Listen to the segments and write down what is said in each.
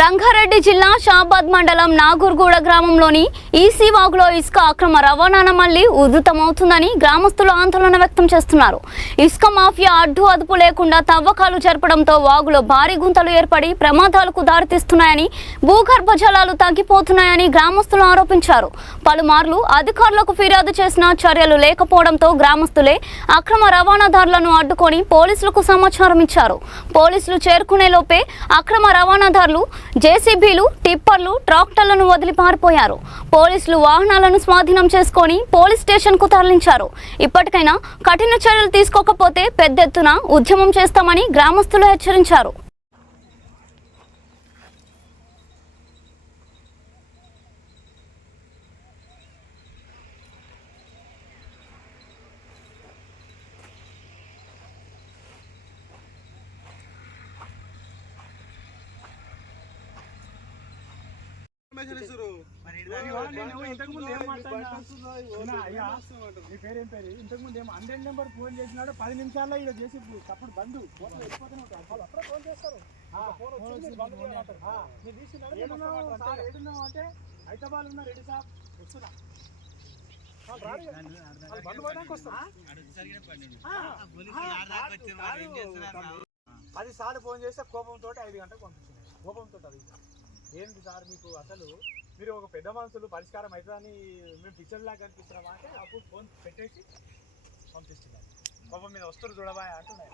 రంగారెడ్డి జిల్లా షాబాద్ మండలం నాగూర్గూడ గ్రామంలోని ఈసీ వాగులో ఇసుక అక్రమ రవాణా మళ్లీ ఉధృతమవుతుందని గ్రామస్తులు ఆందోళన వ్యక్తం చేస్తున్నారు. ఇసుక మాఫియా అడ్డు అదుపు లేకుండా తవ్వకాలు జరపడంతో వాగులో భారీ గుంతలు ఏర్పడి ప్రమాదాలకు దారితీస్తున్నాయని, భూగర్భ జలాలు తగ్గిపోతున్నాయని గ్రామస్తులు ఆరోపించారు. పలుమార్లు అధికారులకు ఫిర్యాదు చేసినా చర్యలు లేకపోవడంతో గ్రామస్తులే అక్రమ రవాణాదారులను అడ్డుకొని పోలీసులకు సమాచారం ఇచ్చారు. పోలీసులు చేరుకునే లోపే అక్రమ రవాణాదారులు జేసీబీలు, టిప్పర్లు, ట్రాక్టర్లను వదిలి పారిపోయారు. పోలీసులు వాహనాలను స్వాధీనం చేసుకొని పోలీస్ స్టేషన్ కు తరలించారు. ఇప్పటికైనా కఠిన చర్యలు తీసుకోకపోతే పెద్ద ఎత్తున ఉద్యమం చేస్తామని గ్రామస్తులు హెచ్చరించారు. ఇంతకుముందు 100 నెంబర్ ఫోన్ చేసినాడు 10 నిమిషాల్లో ఇలా చేసి అప్పుడు బంధు ఫోన్ చేస్తారు. అంటే హైదరాబాద్ ఉన్న రెడ్డి సాబ్ వస్తున్నా అది సార్ ఫోన్ చేస్తే కోపంతో 5 గంటలకు పంపించింది. కోపంతో అది ఏంటి సార్ మీకు అసలు మీరు ఒక పెద్ద మనుషులు పరిష్కారం అవుతుందని మేము పిక్చర్ లాగా కనిపిస్తున్నామా అంటే అప్పుడు ఫోన్ పెట్టేసి పంపిస్తున్నారు. కోపం మీద వస్తున్నారు చూడబా అంటున్నాయి.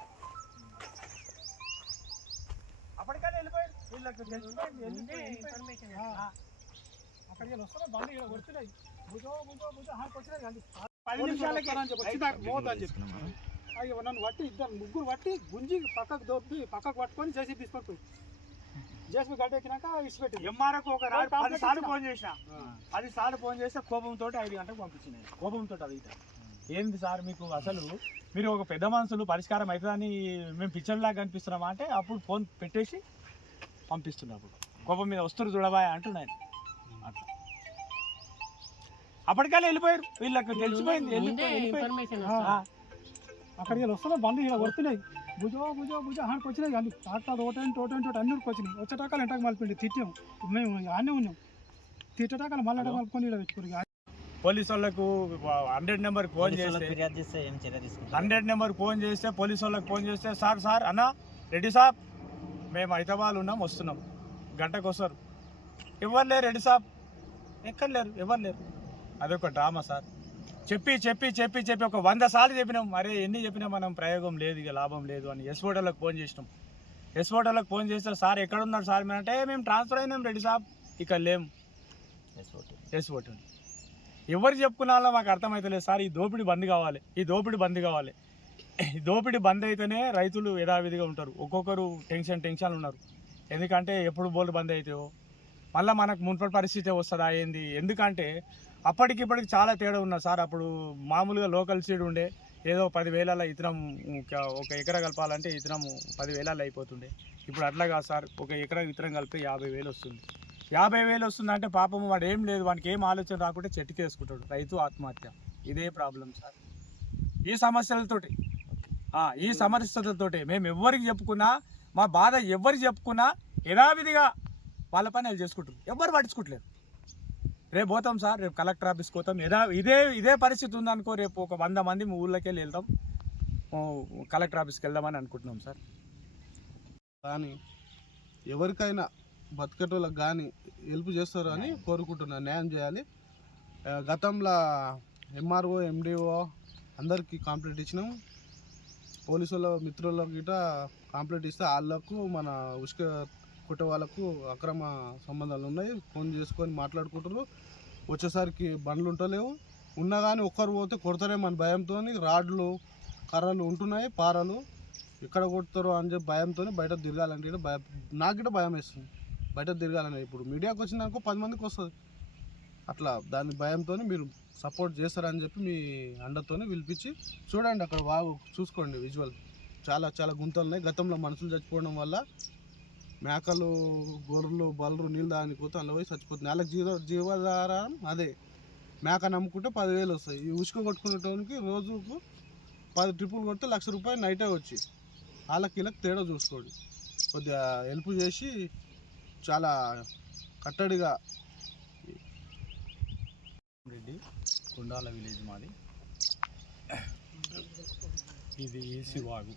అప్పటికల్లా వెళ్ళిపోయారు. వీళ్ళకి అక్కడికి వస్తున్నా బండి ఇక్కడ కొడుతున్నాయి. భుజో హార్ట్ వచ్చినాయి కానీ 10 నిమిషాలకి మోదని చెప్పి నన్ను వట్టి ముగ్గురు వట్టి గుంజి పక్కకు దొబ్బి పక్కకు పట్టుకొని చేసి తీసుకొని జేసీ గడ్డ ఎక్కినాక ఇచ్చిపెట్టి ఎంఆర్ఓకి ఒక 10 సార్లు ఫోన్ చేసిన 10 సార్లు ఫోన్ చేస్తే కోపంతో 5 గంటలకు పంపించినాయి. కోపంతో అది ఏంది సార్ మీకు అసలు మీరు ఒక పెద్ద మనుషులు పరిష్కారం అవుతుందని మేము పిక్చర్ లాగా కనిపిస్తున్నామా అంటే అప్పుడు ఫోన్ పెట్టేసి పంపిస్తున్నప్పుడు కోపం మీద వస్తున్నారు చూడబా అంటున్నాయి. అట్లా అప్పటికల్లా వెళ్ళిపోయారు. వీళ్ళకి తెలిసిపోయింది. అక్కడికి వస్తున్నా బండి ఇలా కొడుతున్నాయి. భుజో హార్ట్ వచ్చినాయి కానీ టోటంటే అన్ని వచ్చినాయి. వచ్చేటాకాలు ఎంటకు మలిపిండి తిట్టాం. మేము ఆనే ఉన్నాం. తిట్టటాకాలు మళ్ళీ మలుపుకొని ఇలా పెట్టుకుని పోలీసు వాళ్ళకు 100 నెంబర్ ఫోన్ చేస్తే 100 నెంబర్ ఫోన్ చేస్తే పోలీసు వాళ్ళకి ఫోన్ చేస్తే సార్ అన్న రెడ్డి సాబ్ మేము హైదరాబాద్ ఉన్నాం వస్తున్నాం గంటకు వస్తారు. ఎవరు లేరు రెడ్డి సాబ్ ఎక్కడ లేరు ఎవరు లేరు. అదొక డ్రామా సార్. చెప్పి ఒక 100 సార్లు చెప్పినాం. అరే ఎన్ని చెప్పినా మనం ప్రయోగం లేదు, ఇక లాభం లేదు అని ఎస్ఓటోలకు ఫోన్ చేసినాం. ఎస్ఓటోలకు ఫోన్ చేస్తే సార్ ఎక్కడ ఉన్నారు సార్ అంటే మేము ట్రాన్స్ఫర్ అయినాం రెడ్డి సాబ్ ఇక లేం. ఎస్ఓటో ఎవరు చెప్పుకున్నాలో మాకు అర్థమవుతలేదు సార్. ఈ దోపిడీ బంద్ కావాలి. ఈ దోపిడీ బంద్ అయితేనే రైతులు యథావిధిగా ఉంటారు. ఒక్కొక్కరు టెన్షన్ ఉన్నారు. ఎందుకంటే ఎప్పుడు బోర్డు బంద్ అవుతాయో మళ్ళీ మనకు మున్పటి పరిస్థితి వస్తుందా ఏంది. ఎందుకంటే అప్పటికిప్పటికి చాలా తేడా ఉన్నది సార్. అప్పుడు మామూలుగా లోకల్ సీడ్ ఉండే ఏదో 10,000 ఇతరం ఒక ఎకరా కలపాలంటే ఇతరం 10,000 అయిపోతుండే. ఇప్పుడు అట్లా కాదు సార్. ఒక ఎకరా ఇతరం కలిపి 50,000 వస్తుంది. 50,000 వస్తుంది అంటే పాపం వాడు ఏం లేదు, వానికి ఏం ఆలోచన రాకుంటే చెట్టుకేసుకుంటాడు. రైతు ఆత్మహత్య. ఇదే ప్రాబ్లం సార్. ఈ సమస్యలతోటి మేము ఎవరికి చెప్పుకున్నా మా బాధ ఎవరికి చెప్పుకున్నా యథావిధిగా వాళ్ళ పని వాళ్ళు చేసుకుంటారు. ఎవ్వరు పట్టించుకుంటలేరు. రేపు పోతాం సార్, రేపు కలెక్టర్ ఆఫీస్కి పోతాం. ఇదే పరిస్థితి ఉందనుకో రేపు ఒక 100 మంది మీ ఊళ్ళోకి వెళ్తాం, కలెక్టర్ ఆఫీస్కి వెళ్దామని అనుకుంటున్నాం సార్. కానీ ఎవరికైనా బతికేటోళ్ళకి కానీ హెల్ప్ చేస్తారు అని కోరుకుంటున్నాను. న్యాయం చేయాలి. గతంలో ఎంఆర్ఓ ఎండిఓ అందరికీ కంప్లైంట్ ఇచ్చినాం. పోలీసు వాళ్ళ మిత్రులకు గిట్ట కంప్లైంట్ ఇస్తే వాళ్ళకు మన ఉసుక కొట్టే వాళ్ళకు అక్రమ సంబంధాలు ఉన్నాయి. ఫోన్ చేసుకొని మాట్లాడుకుంటారు. వచ్చేసరికి బండ్లు ఉంటలేవు. ఉన్నా కానీ ఒక్కరు పోతే కొడతారే మన భయంతో రాడ్లు కర్రలు ఉంటున్నాయి, పారలు ఎక్కడ కొడతారో అని చెప్పి భయంతో బయట తిరగాలంటే నాకు గిట్ట భయం వేస్తుంది. బయట తిరగాలని ఇప్పుడు మీడియాకి వచ్చినాక 10 మందికి వస్తుంది. అట్లా దాని భయంతో మీరు సపోర్ట్ చేస్తారని చెప్పి మీ అండతో పిలిపించి చూడండి. అక్కడ బాగా చూసుకోండి విజువల్. చాలా గుంతలు ఉన్నాయి. గతంలో మనుషులు చచ్చిపోవడం వల్ల మేకలు గొర్రెలు బలరు నీళ్ళు దానికి పోతే అందులో పోయి చచ్చిపోతుంది. వాళ్ళకి జీవాధారం అదే. మేక నమ్ముకుంటే 10,000 వస్తాయి. ఈ ఉసుక కొట్టుకునేటానికి రోజుకు 10 ట్రిప్పులు కొడితే ₹1,00,000 నైటే వచ్చి వాళ్ళకి తేడా చూసుకోండి. కొద్దిగా హెల్ప్ చేసి చాలా కట్టడిగా. రెడ్డి కొండాల విలేజ్ మాది. ఇది ఈసీ వాగు.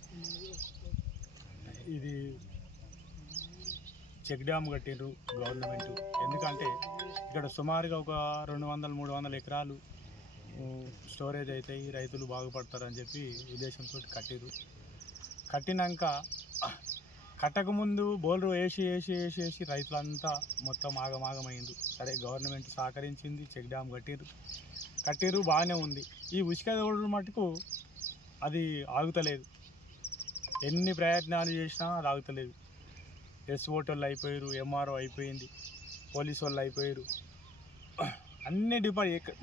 ఇది చెక్ డ్యామ్ కట్టిండ్రు గవర్నమెంట్. ఎందుకంటే ఇక్కడ సుమారుగా ఒక 200-300 ఎకరాలు స్టోరేజ్ అవుతాయి, రైతులు బాగుపడతారని చెప్పి ఉద్దేశంతో కట్టిరు. కట్టినాక కట్టకముందు బోర్లు వేసి రైతులంతా మొత్తం ఆగమాగమైంది. సరే గవర్నమెంట్ సహకరించింది, చెక్ డ్యామ్ కట్టిరు బాగానే ఉంది. ఈ ఉసుక తోడు మటుకు అది ఆగుతలేదు. ఎన్ని ప్రయత్నాలు చేసినా అది ఆగుతలేదు. ఎస్ఓటి వాళ్ళు అయిపోయారు, ఎంఆర్ఓ అయిపోయింది, పోలీసు వాళ్ళు అయిపోయారు. అన్ని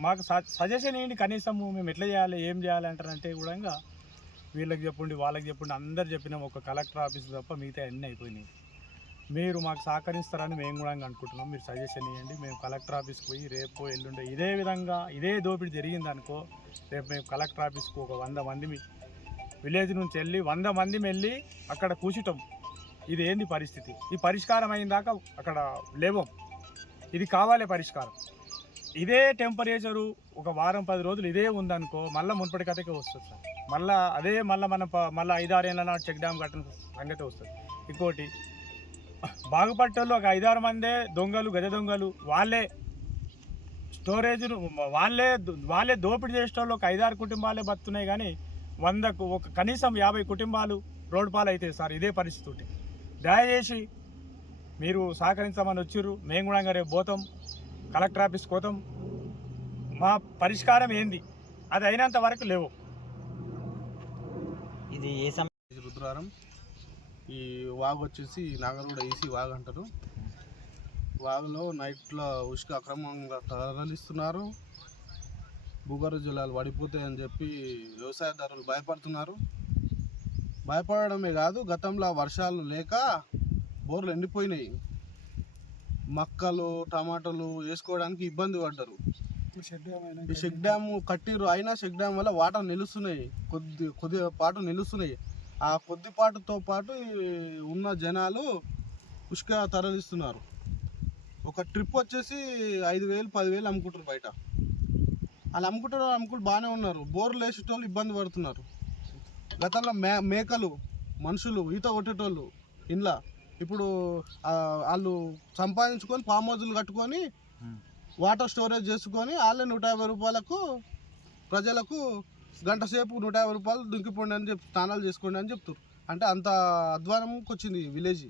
మాకు సజెషన్ ఏంటి, కనీసం మేము ఎట్లా చేయాలి, ఏం చేయాలి అంటారంటే కూడా వీళ్ళకి చెప్పండి, వాళ్ళకి చెప్పండి, అందరు చెప్పినాం. ఒక కలెక్టర్ ఆఫీస్ తప్ప మిగతా అన్నీ అయిపోయినాయి. మీరు మాకు సహకరిస్తారని మేము కూడా అనుకుంటున్నాం. మీరు సజెషన్ ఇవ్వండి. మేము కలెక్టర్ ఆఫీస్కి పోయి రేపు ఎల్లుండే ఇదే విధంగా ఇదే దోపిడీ జరిగిందనుకో, రేపు మేము కలెక్టర్ ఆఫీస్కి ఒక 100 మంది విలేజ్ నుంచి వెళ్ళి 100 మంది వెళ్ళి అక్కడ కూర్చుంటాం. ఇది ఏంది పరిస్థితి, ఈ పరిష్కారం అయిన దాకా అక్కడ లేవం. ఇది కావాలి పరిష్కారం. ఇదే టెంపరేచరు ఒక వారం 10 రోజులు ఇదే ఉందనుకో, మళ్ళీ మున్పటి కథకే వస్తుంది సార్. మళ్ళీ మనం 5-6 ఏళ్ళ నాడు చెక్ డ్యామ్ కట్టిన సంగతి వస్తుంది. ఇంకోటి బాగుపట్టేళ్ళు ఒక 5-6 మందే దొంగలు, గజ దొంగలు. వాళ్ళే స్టోరేజ్ను వాళ్ళే దోపిడీ చేసేటోళ్ళు ఒక 5-6 కుటుంబాలే బతున్నాయి. కానీ 100కు కనీసం 50 కుటుంబాలు రోడ్డు పాలు అవుతాయి సార్. ఇదే పరిస్థితి ఉంటే దయచేసి మీరు సహకరించమని వచ్చిర్రు. మేము కూడా రేపు పోతాం, కలెక్టర్ ఆఫీస్కి పోతాం. మా పరిష్కారం ఏంది అది అయినంత వరకు లేవు. ఇది రుద్రారం. ఈ వాగు వచ్చేసి నాగర్గూడ ఈసీ వాగు అంటారు. వాగులో నైట్లో ఉసుక అక్రమంగా తరలిస్తున్నారు. భూగర్భ జలాలు పడిపోతాయని చెప్పి వ్యవసాయదారులు భయపడుతున్నారు. భయపడమే కాదు, గతంలో వర్షాలు లేక బోర్లు ఎండిపోయినాయి. మక్కలు, టమాటాలు వేసుకోవడానికి ఇబ్బంది పడ్డారు. ఈ చెక్ డ్యామ్ కట్టిరు, అయినా చెక్ డ్యామ్ వల్ల వాటర్ నిలుస్తున్నాయి, కొద్దిపాటు నిలుస్తున్నాయి. ఆ కొద్దిపాటుతో పాటు ఉన్న జనాలు ఉసుక తరలిస్తున్నారు. ఒక ట్రిప్ వచ్చేసి 5,000-10,000 అమ్ముకుంటారు బయట. వాళ్ళు అమ్ముకుంటూ బాగానే ఉన్నారు. బోర్లు వేసేటోళ్ళు ఇబ్బంది పడుతున్నారు. గతంలో మేకలు, మనుషులు ఈత కొట్టేటోళ్ళు ఇంట్లో. ఇప్పుడు వాళ్ళు సంపాదించుకొని ఫామ్ హౌజులు కట్టుకొని వాటర్ స్టోరేజ్ చేసుకొని వాళ్ళే 150 రూపాయలకు ప్రజలకు గంట సేపు 150 రూపాయలు దుంకిపోండి అని స్నానాలు చేసుకోండి అని చెప్తారు. అంటే అంత అధ్వానంకి వచ్చింది విలేజ్.